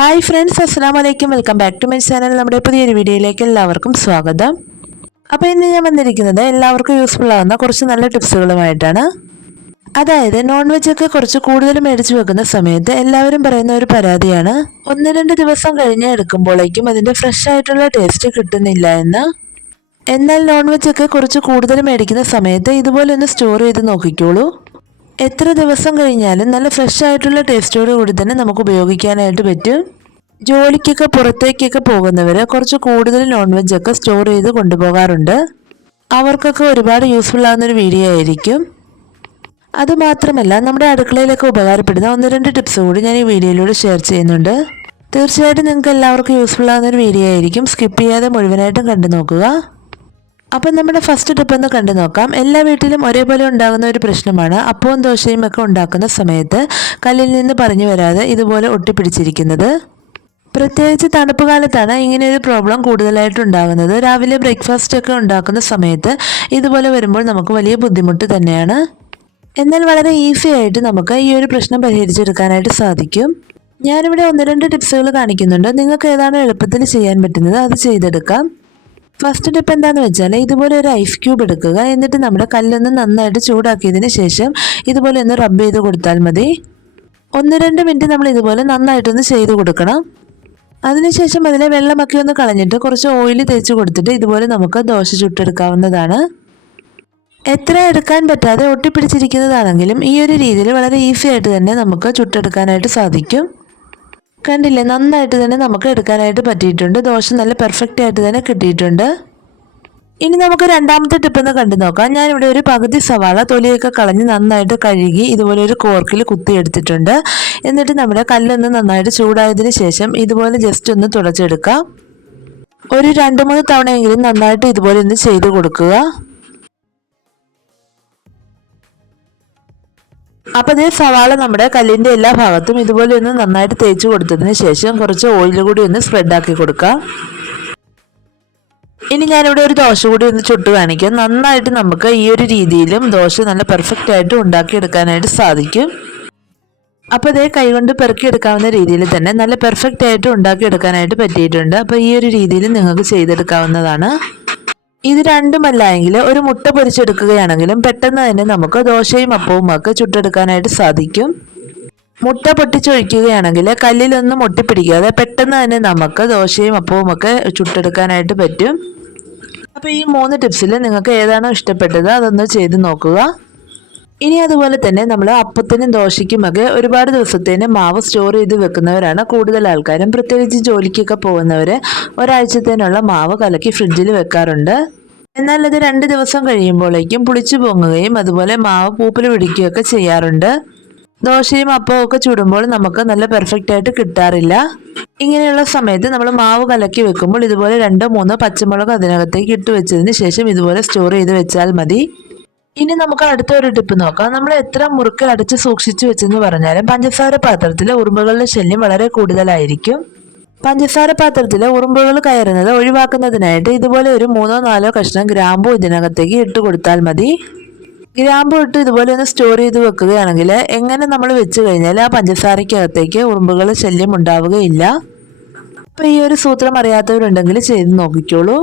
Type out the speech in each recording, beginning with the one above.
Hi friends അസ്സാം വലൈക്കും welcome back to my channel നമ്മുടെ പുതിയൊരു വീഡിയോയിലേക്ക് എല്ലാവർക്കും സ്വാഗതം. അപ്പോൾ ഇന്ന് ഞാൻ വന്നിരിക്കുന്നത് എല്ലാവർക്കും യൂസ്ഫുൾ ആകുന്ന കുറച്ച് നല്ല ടിപ്സുകളുമായിട്ടാണ് അതായത് നോൺ വെജ് ഒക്കെ കുറച്ച് കൂടുതൽ മേടിച്ചു വെക്കുന്ന സമയത്ത് എല്ലാവരും പറയുന്ന ഒരു പരാതിയാണ്. ഒന്ന് രണ്ട് ദിവസം കഴിഞ്ഞ് എടുക്കുമ്പോഴേക്കും അതിന്റെ ഫ്രഷ് ആയിട്ടുള്ള ടേസ്റ്റ് കിട്ടുന്നില്ല എന്ന്. എന്നാൽ നോൺ വെജ് ഒക്കെ കുറച്ച് കൂടുതൽ മേടിക്കുന്ന സമയത്ത് ഇതുപോലെ ഒന്ന് സ്റ്റോർ ചെയ്ത് നോക്കിക്കോളൂ. എത്ര ദിവസം കഴിഞ്ഞാലും നല്ല ഫ്രഷ് ആയിട്ടുള്ള ടേസ്റ്റോട് കൂടി തന്നെ നമുക്ക് ഉപയോഗിക്കാനായിട്ട് പറ്റും. ജോലിക്കൊക്കെ പുറത്തേക്കൊക്കെ പോകുന്നവർ കുറച്ച് കൂടുതൽ നോൺ വെജ് ഒക്കെ സ്റ്റോർ ചെയ്ത് കൊണ്ടുപോകാറുണ്ട്. അവർക്കൊക്കെ ഒരുപാട് യൂസ്ഫുൾ ആകുന്നൊരു വീഡിയോ ആയിരിക്കും. അതുമാത്രമല്ല നമ്മുടെ അടുക്കളയിലൊക്കെ ഉപകാരപ്പെടുന്ന ഒന്ന് രണ്ട് ടിപ്സ് കൂടി ഞാൻ ഈ വീഡിയോയിലൂടെ ഷെയർ ചെയ്യുന്നുണ്ട്. തീർച്ചയായിട്ടും നിങ്ങൾക്ക് എല്ലാവർക്കും യൂസ്ഫുൾ ആകുന്ന ഒരു വീഡിയോ ആയിരിക്കും. സ്കിപ്പ് ചെയ്യാതെ മുഴുവനായിട്ടും കണ്ടു നോക്കുക. അപ്പം നമ്മുടെ ഫസ്റ്റ് ടിപ്പ് ഒന്ന് കണ്ടു നോക്കാം. എല്ലാ വീട്ടിലും ഒരേപോലെ ഉണ്ടാകുന്ന ഒരു പ്രശ്നമാണ്. അപ്പവും ദോശയും ഒക്കെ ഉണ്ടാക്കുന്ന സമയത്ത് കല്ലിൽ നിന്ന് പറഞ്ഞു വരാതെ ഇതുപോലെ ഒട്ടിപ്പിടിച്ചിരിക്കുന്നത്. പ്രത്യേകിച്ച് തണുപ്പ് കാലത്താണ് ഇങ്ങനെ ഒരു പ്രോബ്ലം കൂടുതലായിട്ട് ഉണ്ടാകുന്നത്. രാവിലെ ബ്രേക്ക്ഫാസ്റ്റ് ഒക്കെ ഉണ്ടാക്കുന്ന സമയത്ത് ഇതുപോലെ വരുമ്പോൾ നമുക്ക് വലിയ ബുദ്ധിമുട്ട് തന്നെയാണ്. എന്നാൽ വളരെ ഈസി ആയിട്ട് നമുക്ക് ഈ ഒരു പ്രശ്നം പരിഹരിച്ചെടുക്കാനായിട്ട് സാധിക്കും. ഞാനിവിടെ ഒന്ന് രണ്ട് ടിപ്സുകൾ കാണിക്കുന്നുണ്ട്. നിങ്ങൾക്ക് ഏതാണ് എളുപ്പത്തിൽ ചെയ്യാൻ പറ്റുന്നത് അത് ചെയ്തെടുക്കാം. ഫസ്റ്റ് സ്റ്റെപ്പ് എന്താണെന്ന് വെച്ചാൽ ഇതുപോലെ ഒരു ഐസ് ക്യൂബ് എടുക്കുക. എന്നിട്ട് നമ്മുടെ കല്ലൊന്ന് നന്നായിട്ട് ചൂടാക്കിയതിന് ശേഷം ഇതുപോലെ ഒന്ന് റബ്ബ് ചെയ്ത് കൊടുത്താൽ മതി. ഒന്ന് രണ്ട് മിനിറ്റ് നമ്മൾ ഇതുപോലെ നന്നായിട്ടൊന്ന് ചെയ്ത് കൊടുക്കണം. അതിനുശേഷം അതിലെ വെള്ളമൊക്കെ ഒന്ന് കളഞ്ഞിട്ട് കുറച്ച് ഓയിൽ തേച്ച് കൊടുത്തിട്ട് ഇതുപോലെ നമുക്ക് ദോശ ചുട്ടെടുക്കാവുന്നതാണ്. എത്ര എടുക്കാൻ പറ്റാതെ ഒട്ടിപ്പിടിച്ചിരിക്കുന്നതാണെങ്കിലും ഈ ഒരു രീതിയിൽ വളരെ ഈസി ആയിട്ട് തന്നെ നമുക്ക് ചുട്ടെടുക്കാനായിട്ട് സാധിക്കും. കണ്ടില്ലേ? നന്നായിട്ട് തന്നെ നമുക്ക് എടുക്കാനായിട്ട് പറ്റിയിട്ടുണ്ട്. ദോശ നല്ല പെർഫെക്റ്റ് ആയിട്ട് തന്നെ കിട്ടിയിട്ടുണ്ട്. ഇനി നമുക്ക് രണ്ടാമത്തെ ടിപ്പ് ഒന്ന് കണ്ടു നോക്കാം. ഞാനിവിടെ ഒരു പകുതി സവാള തൊലിയൊക്കെ കളഞ്ഞ് നന്നായിട്ട് കഴുകി ഇതുപോലെ ഒരു കോർക്കിൽ കുത്തിയെടുത്തിട്ടുണ്ട് എന്നിട്ട് നമ്മുടെ കല്ലൊന്ന് നന്നായിട്ട് ചൂടായതിന് ശേഷം ഇതുപോലെ ജസ്റ്റ് ഒന്ന് തുടച്ചെടുക്കാം. ഒരു രണ്ട് മൂന്ന് തവണയെങ്കിലും നന്നായിട്ട് ഇതുപോലെ ഒന്ന് ചെയ്ത് കൊടുക്കുക. അപ്പോൾ ഇതേ സവാള നമ്മുടെ കല്ലിന്റെ എല്ലാ ഭാഗത്തും ഇതുപോലെ ഒന്ന് നന്നായിട്ട് തേച്ച് കൊടുത്തതിന് ശേഷം കുറച്ച് ഓയിൽ കൂടി ഒന്ന് സ്പ്രെഡ് ആക്കി കൊടുക്കാം. ഇനി ഞാനിവിടെ ഒരു ദോശ കൂടി ഒന്ന് ചുട്ട് കാണിക്കാം. നന്നായിട്ട് നമുക്ക് ഈ ഒരു രീതിയിലും ദോശ നല്ല പെർഫെക്റ്റ് ആയിട്ട് ഉണ്ടാക്കിയെടുക്കാനായിട്ട് സാധിക്കും. അപ്പോൾ ഇതേ കൈകൊണ്ട് പെറുക്കിയെടുക്കാവുന്ന രീതിയിൽ തന്നെ നല്ല പെർഫെക്റ്റ് ആയിട്ട് ഉണ്ടാക്കിയെടുക്കാനായിട്ട് പറ്റിയിട്ടുണ്ട്. അപ്പോൾ ഈ ഒരു രീതിയിൽ നിങ്ങൾക്ക് ചെയ്തെടുക്കാവുന്നതാണ്. ഇത് രണ്ടുമല്ല എങ്കിൽ ഒരു മുട്ട പൊരിച്ചെടുക്കുകയാണെങ്കിലും പെട്ടെന്ന് തന്നെ നമുക്ക് ദോശയും അപ്പവും ഒക്കെ ചുട്ടെടുക്കാനായിട്ട് സാധിക്കും. മുട്ട പൊട്ടിച്ചൊഴിക്കുകയാണെങ്കിൽ കല്ലിലൊന്നും ഒട്ടിപ്പിടിക്കാതെ പെട്ടെന്ന് തന്നെ നമുക്ക് ദോശയും അപ്പവും ഒക്കെ ചുട്ടെടുക്കാനായിട്ട് പറ്റും. അപ്പോൾ ഈ മൂന്ന് ടിപ്സിൽ നിങ്ങൾക്ക് ഏതാണോ ഇഷ്ടപ്പെട്ടത് അതൊന്ന് ചെയ്ത് നോക്കുക. ഇനി അതുപോലെ തന്നെ നമ്മൾ അപ്പത്തിനും ദോശയ്ക്കുമൊക്കെ ഒരുപാട് ദിവസത്തേന് മാവ് സ്റ്റോർ ചെയ്ത് വെക്കുന്നവരാണ് കൂടുതൽ ആൾക്കാരും. പ്രത്യേകിച്ച് ജോലിക്കൊക്കെ പോകുന്നവർ ഒരാഴ്ചത്തേനുള്ള മാവ് കലക്കി ഫ്രിഡ്ജിൽ വെക്കാറുണ്ട്. എന്നാൽ അത് രണ്ട് ദിവസം കഴിയുമ്പോഴേക്കും പുളിച്ചു പൊങ്ങുകയും അതുപോലെ മാവ് പൂപ്പിൽ പിടിക്കുകയൊക്കെ ചെയ്യാറുണ്ട്. ദോശയും അപ്പവും ഒക്കെ ചുടുമ്പോൾ നമുക്ക് നല്ല പെർഫെക്റ്റ് ആയിട്ട് കിട്ടാറില്ല. ഇങ്ങനെയുള്ള സമയത്ത് നമ്മൾ മാവ് കലക്കി വെക്കുമ്പോൾ ഇതുപോലെ രണ്ടോ മൂന്നോ പച്ചമുളക് അതിനകത്തേക്ക് ഇട്ട് വെച്ചതിന് ശേഷം ഇതുപോലെ സ്റ്റോർ ചെയ്ത് വെച്ചാൽ മതി. ഇനി നമുക്ക് അടുത്ത ഒരു ടിപ്പ് നോക്കാം. നമ്മൾ എത്ര മുറുക്ക് അടച്ച് സൂക്ഷിച്ചു വെച്ചെന്ന് പറഞ്ഞാലും പഞ്ചസാര പാത്രത്തിലെ ഉറുമ്പുകളുടെ ശല്യം വളരെ കൂടുതലായിരിക്കും. പഞ്ചസാര പാത്രത്തിലെ ഉറുമ്പുകൾ കയറുന്നത് ഒഴിവാക്കുന്നതിനായിട്ട് ഇതുപോലെ ഒരു മൂന്നോ നാലോ കഷ്ണം ഗ്രാമ്പു ഇതിനകത്തേക്ക് ഇട്ട് കൊടുത്താൽ മതി. ഗ്രാമ്പു ഇട്ട് ഇതുപോലെ ഒന്ന് സ്റ്റോർ ചെയ്ത് വെക്കുകയാണെങ്കിൽ എങ്ങനെ നമ്മൾ വെച്ച് കഴിഞ്ഞാൽ ആ പഞ്ചസാരയ്ക്കകത്തേക്ക് ഉറുമ്പുകൾ ശല്യം ഉണ്ടാവുകയില്ല. അപ്പോൾ ഈ ഒരു സൂത്രം അറിയാത്തവരുണ്ടെങ്കിൽ ചെയ്ത് നോക്കിക്കോളൂ.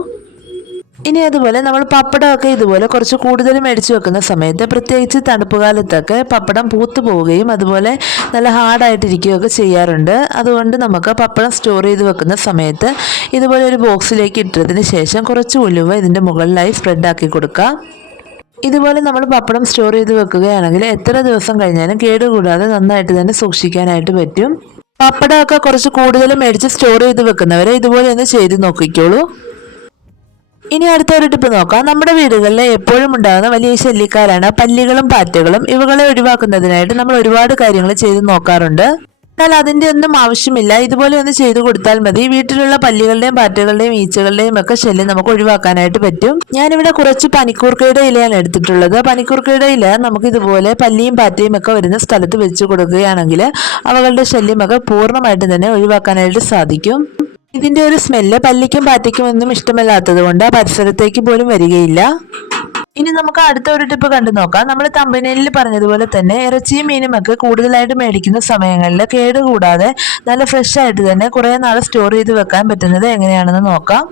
ഇനി അതുപോലെ നമ്മൾ പപ്പടമൊക്കെ ഇതുപോലെ കുറച്ച് കൂടുതൽ മേടിച്ച് വെക്കുന്ന സമയത്ത് പ്രത്യേകിച്ച് തണുപ്പ് കാലത്തൊക്കെ പപ്പടം പൂത്തു പോവുകയും അതുപോലെ നല്ല ഹാർഡായിട്ടിരിക്കുകയൊക്കെ ചെയ്യാറുണ്ട്. അതുകൊണ്ട് നമുക്ക് പപ്പടം സ്റ്റോർ ചെയ്ത് വെക്കുന്ന സമയത്ത് ഇതുപോലെ ഒരു ബോക്സിലേക്ക് ഇട്ടതിന് ശേഷം കുറച്ച് ഉലുവ ഇതിന്റെ മുകളിലായി സ്പ്രെഡ് ആക്കി കൊടുക്കുക ഇതുപോലെ നമ്മൾ പപ്പടം സ്റ്റോർ ചെയ്ത് വെക്കുകയാണെങ്കിൽ എത്ര ദിവസം കഴിഞ്ഞാലും കേടുകൂടാതെ നന്നായിട്ട് തന്നെ സൂക്ഷിക്കാനായിട്ട് പറ്റും. പപ്പടമൊക്കെ കുറച്ച് കൂടുതൽ മേടിച്ച് സ്റ്റോർ ചെയ്ത് വെക്കുന്നവരെ ഇതുപോലെ ഒന്ന് ചെയ്ത് നോക്കിക്കോളൂ. ഇനി അടുത്ത ഒരു ടിപ്പ് നോക്കാം. നമ്മുടെ വീടുകളിൽ എപ്പോഴും ഉണ്ടാകുന്ന വലിയ ശല്യക്കാരാണ് പല്ലികളും പാറ്റകളും. ഇവകളെ ഒഴിവാക്കുന്നതിനായിട്ട് നമ്മൾ ഒരുപാട് കാര്യങ്ങൾ ചെയ്തു നോക്കാറുണ്ട്. എന്നാൽ അതിന്റെ ഒന്നും ആവശ്യമില്ല. ഇതുപോലെ ഒന്ന് ചെയ്തു കൊടുത്താൽ മതി. വീട്ടിലുള്ള പല്ലികളുടെയും പാറ്റകളുടെയും ഈച്ചകളുടെയും ഒക്കെ ശല്യം നമുക്ക് ഒഴിവാക്കാനായിട്ട് പറ്റും. ഞാനിവിടെ കുറച്ച് പനിക്കൂർക്കയുടെ ഇലയാണ് എടുത്തിട്ടുള്ളത്. പനിക്കൂർക്കയുടെ ഇല നമുക്ക് ഇതുപോലെ പല്ലിയും പാറ്റയും ഒക്കെ വരുന്ന സ്ഥലത്ത് വെച്ച് കൊടുക്കുകയാണെങ്കിൽ അവകളുടെ ശല്യമൊക്കെ പൂർണമായിട്ടും തന്നെ ഒഴിവാക്കാനായിട്ട് സാധിക്കും. ഇതിന്റെ ഒരു സ്മെല്ല് പല്ലിക്കും പാറ്റിക്കും ഒന്നും ഇഷ്ടമല്ലാത്തത് കൊണ്ട് ആ പരിസരത്തേക്ക് പോലും വരികയില്ല. ഇനി നമുക്ക് അടുത്ത ഒരു ടിപ്പ് കണ്ടു നോക്കാം. നമ്മൾ തമ്പനയിൽ പറഞ്ഞതുപോലെ തന്നെ ഇറച്ചിയും മീനും ഒക്കെ കൂടുതലായിട്ട് മേടിക്കുന്ന സമയങ്ങളിൽ കേടുകൂടാതെ നല്ല ഫ്രഷ് ആയിട്ട് തന്നെ കുറേ നാൾ സ്റ്റോർ ചെയ്ത് വെക്കാൻ പറ്റുന്നത് എങ്ങനെയാണെന്ന് നോക്കാം.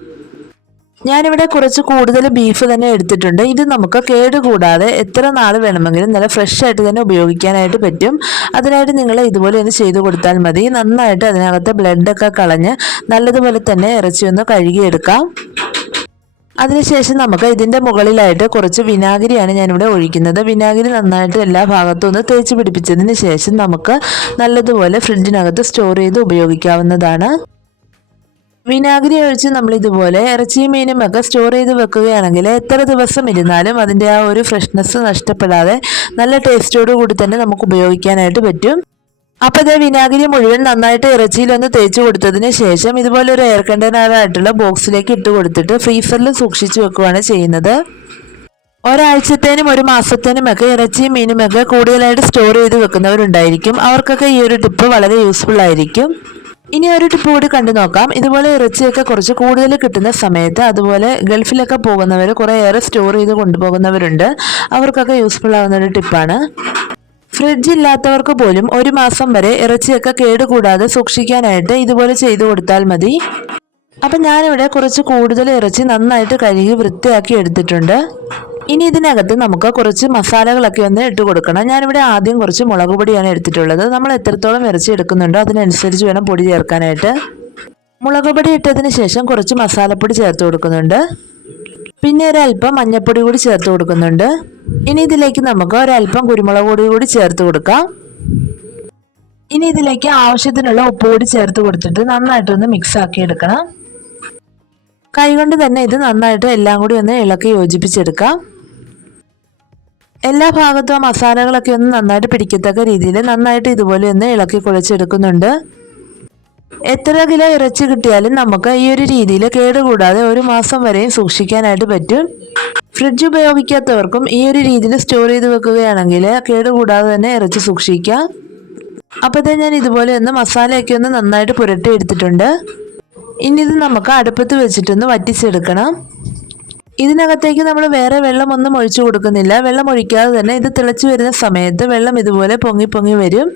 ഞാനിവിടെ കുറച്ച് കൂടുതൽ ബീഫ് തന്നെ എടുത്തിട്ടുണ്ട്. ഇത് നമുക്ക് കേടുകൂടാതെ എത്ര നാൾ വേണമെങ്കിലും നല്ല ഫ്രഷ് ആയിട്ട് തന്നെ ഉപയോഗിക്കാനായിട്ട് പറ്റും. അതിനായിട്ട് നിങ്ങൾ ഇതുപോലെ ഒന്ന് ചെയ്തു കൊടുത്താൽ മതി. നന്നായിട്ട് അതിനകത്ത് ബ്ലഡൊക്കെ കളഞ്ഞ് നല്ലതുപോലെ തന്നെ ഇറച്ചി ഒന്ന് കഴുകിയെടുക്കാം. അതിനുശേഷം നമുക്ക് ഇതിന്റെ മുകളിലായിട്ട് കുറച്ച് വിനാഗിരിയാണ് ഞാനിവിടെ ഒഴിക്കുന്നത്. വിനാഗിരി നന്നായിട്ട് എല്ലാ ഭാഗത്തും ഒന്ന് തേച്ച് പിടിപ്പിച്ചതിന് ശേഷം നമുക്ക് നല്ലതുപോലെ ഫ്രിഡ്ജിനകത്ത് സ്റ്റോർ ചെയ്ത് ഉപയോഗിക്കാവുന്നതാണ്. വിനാഗിരി ഒഴിച്ച് നമ്മൾ ഇതുപോലെ ഇറച്ചിയും മീനും ഒക്കെ സ്റ്റോർ ചെയ്ത് വെക്കുകയാണെങ്കിൽ എത്ര ദിവസം ഇരുന്നാലും അതിന്റെ ആ ഒരു ഫ്രഷ്നെസ് നഷ്ടപ്പെടാതെ നല്ല ടേസ്റ്റോടു കൂടി തന്നെ നമുക്ക് ഉപയോഗിക്കാനായിട്ട് പറ്റും. അപ്പോൾ ഇതേ വിനാഗിരി മുഴുവൻ നന്നായിട്ട് ഇറച്ചിയിലൊന്ന് തേച്ച് കൊടുത്തതിന് ശേഷം ഇതുപോലെ ഒരു എയർ കണ്ടെയ്നറായിട്ടുള്ള ബോക്സിലേക്ക് ഇട്ട് കൊടുത്തിട്ട് ഫ്രീസറിൽ സൂക്ഷിച്ചു വെക്കുകയാണ് ചെയ്യുന്നത്. ഒരാഴ്ചത്തേനും ഒരു മാസത്തേനും ഒക്കെ ഇറച്ചിയും മീനുമൊക്കെ കൂടുതലായിട്ട് സ്റ്റോർ ചെയ്ത് വെക്കുന്നവരുണ്ടായിരിക്കും. അവർക്കൊക്കെ ഈ ഒരു ടിപ്പ് വളരെ യൂസ്ഫുൾ ആയിരിക്കും. ഇനി ഒരു ടിപ്പ് കൂടി കണ്ടു നോക്കാം. ഇതുപോലെ ഇറച്ചിയൊക്കെ കുറച്ച് കൂടുതൽ കിട്ടുന്ന സമയത്ത് അതുപോലെ ഗൾഫിലൊക്കെ പോകുന്നവർ കുറേയേറെ സ്റ്റോർ ചെയ്ത് കൊണ്ടുപോകുന്നവരുണ്ട്. അവർക്കൊക്കെ യൂസ്ഫുൾ ആവുന്ന ഒരു ടിപ്പാണ് ഫ്രിഡ്ജ് ഇല്ലാത്തവർക്ക് പോലും ഒരു മാസം വരെ ഇറച്ചിയൊക്കെ കേടുകൂടാതെ സൂക്ഷിക്കാനായിട്ട് ഇതുപോലെ ചെയ്തു കൊടുത്താൽ മതി. അപ്പം ഞാനിവിടെ കുറച്ച് കൂടുതൽ ഇറച്ചി നന്നായിട്ട് കഴുകി വൃത്തിയാക്കി എടുത്തിട്ടുണ്ട്. ഇനി ഇതിനകത്ത് നമുക്ക് കുറച്ച് മസാലകളൊക്കെ ഒന്ന് ഇട്ട് കൊടുക്കണം. ഞാനിവിടെ ആദ്യം കുറച്ച് മുളക് പൊടിയാണ് എടുത്തിട്ടുള്ളത്. നമ്മൾ എത്രത്തോളം ഇറച്ചി എടുക്കുന്നുണ്ടോ അതിനനുസരിച്ച് വേണം പൊടി ചേർക്കാനായിട്ട്. മുളക് പൊടി ഇട്ടതിന് ശേഷം കുറച്ച് മസാലപ്പൊടി ചേർത്ത് കൊടുക്കുന്നുണ്ട്. പിന്നെ ഒരല്പം മഞ്ഞൾപ്പൊടി കൂടി ചേർത്ത് കൊടുക്കുന്നുണ്ട്. ഇനി ഇതിലേക്ക് നമുക്ക് ഒരല്പം കുരുമുളക് പൊടി കൂടി ചേർത്ത് കൊടുക്കാം. ഇനി ഇതിലേക്ക് ആവശ്യത്തിനുള്ള ഉപ്പ് കൂടി ചേർത്ത് കൊടുത്തിട്ട് നന്നായിട്ടൊന്ന് മിക്സ് ആക്കി എടുക്കണം. കൈകൊണ്ട് തന്നെ ഇത് നന്നായിട്ട് എല്ലാം കൂടി ഒന്ന് ഇളക്കി യോജിപ്പിച്ചെടുക്കാം. എല്ലാ ഭാഗത്തും ആ മസാലകളൊക്കെ ഒന്ന് നന്നായിട്ട് പിടിക്കത്തക്ക രീതിയിൽ നന്നായിട്ട് ഇതുപോലെ ഒന്ന് ഇളക്കി കുഴച്ചെടുക്കുന്നുണ്ട്. എത്ര കിലോ ഇറച്ചി കിട്ടിയാലും നമുക്ക് ഈ ഒരു രീതിയിൽ കേടുകൂടാതെ ഒരു മാസം വരെയും സൂക്ഷിക്കാനായിട്ട് പറ്റും. ഫ്രിഡ്ജ് ഉപയോഗിക്കാത്തവർക്കും ഈ ഒരു രീതിയിൽ സ്റ്റോർ ചെയ്ത് വെക്കുകയാണെങ്കിൽ കേടുകൂടാതെ തന്നെ ഇറച്ചി സൂക്ഷിക്കാം. അപ്പോഴത്തേ ഞാൻ ഇതുപോലെ ഒന്ന് മസാലയൊക്കെ ഒന്ന് നന്നായിട്ട് പുരട്ടി എടുത്തിട്ടുണ്ട്. ഇനി ഇത് നമുക്ക് അടുപ്പത്ത് വെച്ചിട്ടൊന്ന് വറ്റിച്ചെടുക്കണം. ഇതിനകത്തേക്ക് നമ്മൾ വേറെ വെള്ളം ഒന്നും ഒഴിച്ചു കൊടുക്കുന്നില്ല. വെള്ളം ഒഴിക്കാതെ തന്നെ ഇത് തിളച്ചു വരുന്ന സമയത്ത് വെള്ളം ഇതുപോലെ പൊങ്ങി പൊങ്ങി വരും.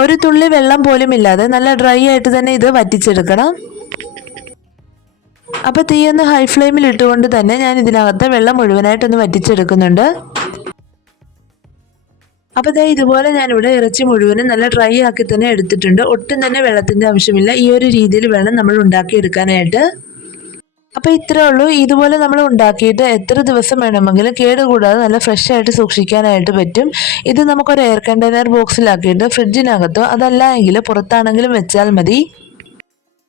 ഒരു തുള്ളി വെള്ളം പോലും ഇല്ലാതെ നല്ല ഡ്രൈ ആയിട്ട് തന്നെ ഇത് വറ്റിച്ചെടുക്കണം. അപ്പോൾ തീയൊന്ന് ഹൈ ഫ്ലെയിമിൽ ഇട്ടുകൊണ്ട് തന്നെ ഞാൻ ഇതിനകത്ത് വെള്ളം മുഴുവനായിട്ടൊന്ന് വറ്റിച്ചെടുക്കുന്നുണ്ട്. അപ്പോൾ ദേ ഇതുപോലെ ഞാനിവിടെ ഇറച്ചി മുഴുവനും നല്ല ഡ്രൈ ആക്കി തന്നെ എടുത്തിട്ടുണ്ട്. ഒട്ടും തന്നെ വെള്ളത്തിന്റെ ആവശ്യമില്ല. ഈ ഒരു രീതിയിൽ വേണം നമ്മൾ ഉണ്ടാക്കിയെടുക്കാനായിട്ട്. അപ്പോൾ ഇത്രേ ഉള്ളൂ. ഇതുപോലെ നമ്മൾ ഉണ്ടാക്കിയിട്ട് എത്ര ദിവസം വേണമെങ്കിലും കേടുകൂടാതെ നല്ല ഫ്രഷ് ആയിട്ട് സൂക്ഷിക്കാനായിട്ട് പറ്റും. ഇത് നമുക്കൊരു എയർ കണ്ടെയ്നർ ബോക്സിലാക്കിയിട്ട് ഫ്രിഡ്ജിനകത്തോ അതല്ല എങ്കിൽ പുറത്താണെങ്കിലും വെച്ചാൽ മതി.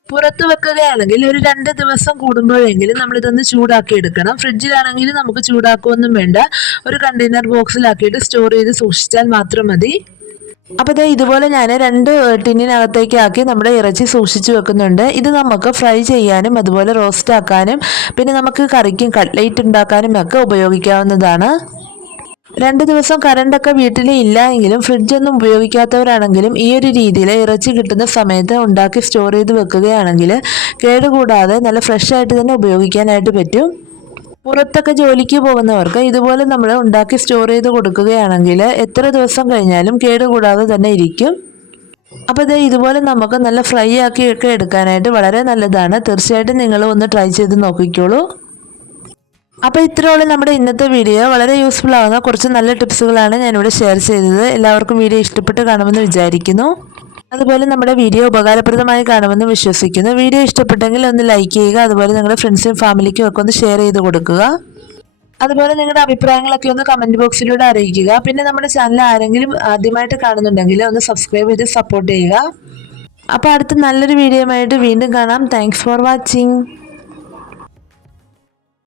പുറത്ത് വെക്കുകയാണെങ്കിൽ ഒരു രണ്ട് ദിവസം കൂടുമ്പോഴെങ്കിലും നമ്മൾ ഇതൊന്ന് ചൂടാക്കി എടുക്കണം. ഫ്രിഡ്ജിലാണെങ്കിൽ നമുക്ക് ചൂടാക്കുകയൊന്നും വേണ്ട. ഒരു കണ്ടെയ്നർ ബോക്സിലാക്കിയിട്ട് സ്റ്റോർ ചെയ്ത് സൂക്ഷിച്ചാൽ മാത്രം മതി. അപ്പോൾ ദേ ഇതുപോലെ ഞാൻ രണ്ട് ടിന്നിനകത്തേക്ക് ആക്കി നമ്മുടെ ഇറച്ചി സൂക്ഷിച്ചു വെക്കുന്നുണ്ട്. ഇത് നമുക്ക് ഫ്രൈ ചെയ്യാനും അതുപോലെ റോസ്റ്റ് ആക്കാനും പിന്നെ നമുക്ക് കറിക്കും കട്ട്ലേറ്റ് ഉണ്ടാക്കാനും ഒക്കെ ഉപയോഗിക്കാവുന്നതാണ്. രണ്ട് ദിവസം കറണ്ടൊക്കെ വീട്ടിൽ ഇല്ല എങ്കിലും ഫ്രിഡ്ജൊന്നും ഉപയോഗിക്കാത്തവരാണെങ്കിലും ഈ ഒരു രീതിയിൽ ഇറച്ചി കിട്ടുന്ന സമയത്ത് ഉണ്ടാക്കി സ്റ്റോർ ചെയ്ത് വെക്കുകയാണെങ്കിൽ കേടുകൂടാതെ നല്ല ഫ്രഷ് ആയിട്ട് തന്നെ ഉപയോഗിക്കാനായിട്ട് പറ്റും. പുറത്തൊക്കെ ജോലിക്ക് പോകുന്നവർക്ക് ഇതുപോലെ നമ്മൾ ഉണ്ടാക്കി സ്റ്റോർ ചെയ്ത് കൊടുക്കുകയാണെങ്കിൽ എത്ര ദിവസം കഴിഞ്ഞാലും കേടുകൂടാതെ തന്നെ ഇരിക്കും. അപ്പോൾ ഇത് ഇതുപോലെ നമുക്ക് നല്ല ഫ്രൈ ആക്കിയൊക്കെ എടുക്കാനായിട്ട് വളരെ നല്ലതാണ്. തീർച്ചയായിട്ടും നിങ്ങൾ ഒന്ന് ട്രൈ ചെയ്ത് നോക്കിക്കോളൂ. അപ്പോൾ ഇത്രയോളം നമ്മുടെ ഇന്നത്തെ വീഡിയോ വളരെ യൂസ്ഫുൾ ആകുന്ന കുറച്ച് നല്ല ടിപ്സുകളാണ് ഞാനിവിടെ ഷെയർ ചെയ്തത്. എല്ലാവർക്കും വീഡിയോ ഇഷ്ടപ്പെട്ട് കാണുമെന്ന് വിചാരിക്കുന്നു. അതുപോലെ നമ്മുടെ വീഡിയോ ഉപകാരപ്രദമായി കാണുമെന്ന് വിശ്വസിക്കുന്നു. വീഡിയോ ഇഷ്ടപ്പെട്ടെങ്കിൽ ഒന്ന് ലൈക്ക് ചെയ്യുക അതുപോലെ നിങ്ങളുടെ ഫ്രണ്ട്സിനും ഫാമിലിക്കും ഒക്കെ ഒന്ന് ഷെയർ ചെയ്ത് കൊടുക്കുക. അതുപോലെ നിങ്ങളുടെ അഭിപ്രായങ്ങളൊക്കെ ഒന്ന് കമന്റ് ബോക്സിലൂടെ അറിയിക്കുക. പിന്നെ നമ്മുടെ ചാനൽ ആരെങ്കിലും ആദ്യമായിട്ട് കാണുന്നുണ്ടെങ്കിൽ ഒന്ന് സബ്സ്ക്രൈബ് ചെയ്ത് സപ്പോർട്ട് ചെയ്യുക. അപ്പോൾ അടുത്ത നല്ലൊരു വീഡിയോ വീണ്ടും കാണാം. Thanks for watching